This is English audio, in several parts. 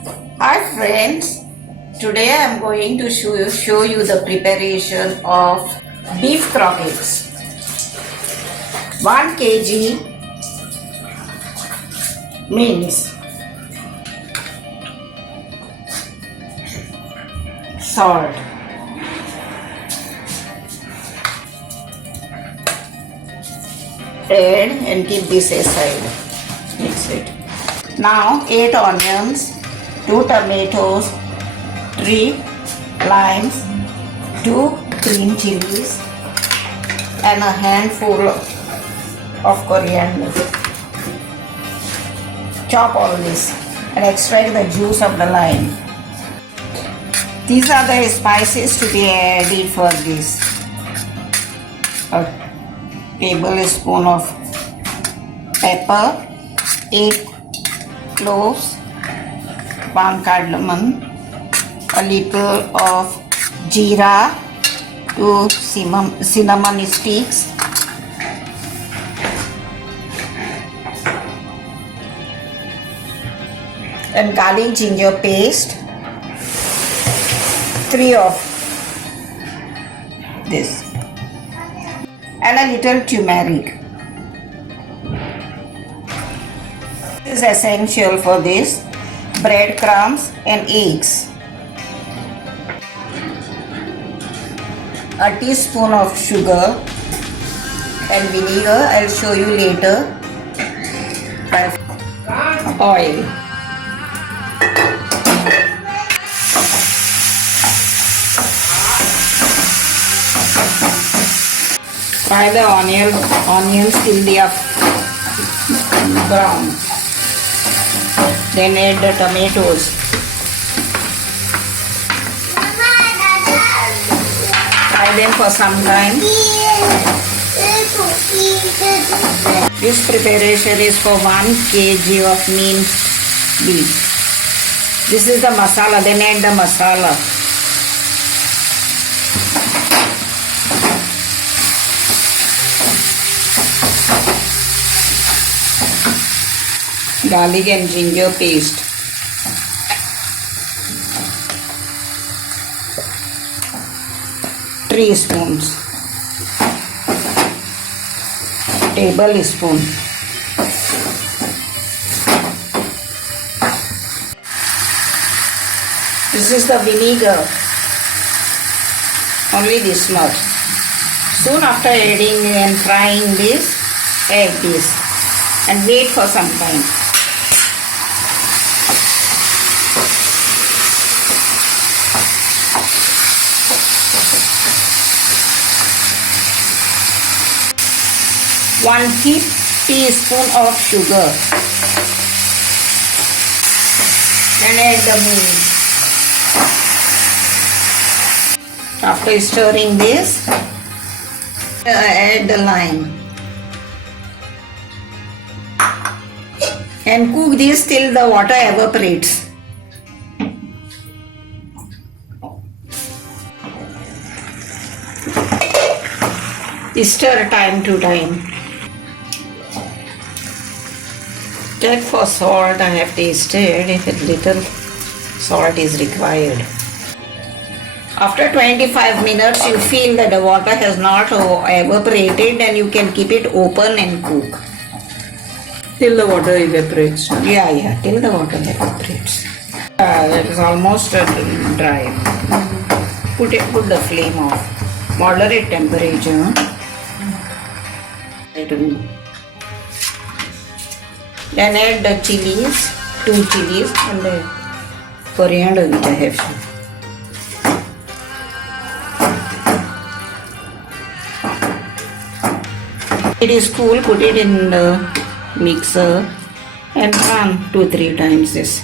Hi friends, today I am going to show you the preparation of beef croquettes. 1 kg means salt, add and keep this aside. Mix it. Now 8 onions, 2 tomatoes, 3 limes, 2 green chilies and a handful of coriander. Chop all this and extract the juice of the lime. These are the spices to be added for this. A tablespoon of pepper, 8 cloves, 1 cardamom, a little of jeera, 2 cinnamon sticks, and garlic ginger paste, 3 of this, and a little turmeric. This is essential for this. Breadcrumbs and eggs, a teaspoon of sugar and vinegar. I'll show you later. Oil. Fry the onions till they are brown. Then add the tomatoes. Fry them for some time. This preparation is for 1 kg of minced beef. This is the masala. Then add the masala. Garlic and ginger paste. Three spoons. Tablespoon. This is the vinegar. Only this much. Soon after adding and frying this, add this and wait for some time. One teaspoon of sugar and add the meat. After stirring this, add the lime and cook this till the water evaporates. Stir time to time. Check for salt. I have tasted if a little salt is required. After 25 minutes, you feel that the water has not evaporated, and you can keep it open and cook. Till the water evaporates. Yeah, till the water evaporates. It is almost dry. Put the flame off. Moderate temperature. Then add the chilies, 2 chilies and the coriander which I have shown. It is cool, put it in the mixer and run 2-3 times this.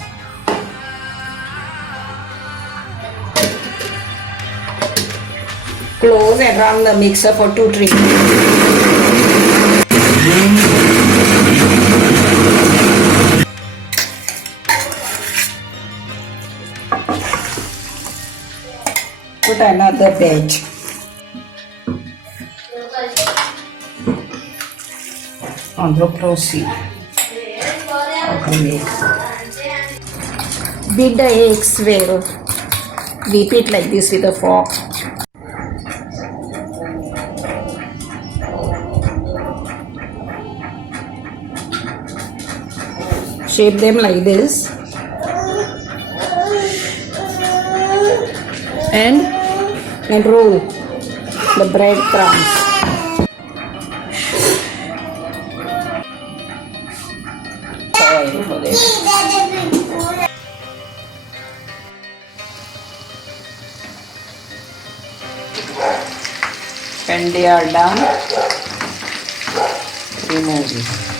Close and run the mixer for 2-3 minutes. Put another batch. On the proceed. Okay. beat the eggs, we'll whip it like this with a fork. Shape them like this. And roll the bread crumbs. Oil for it. When they are done, remove this.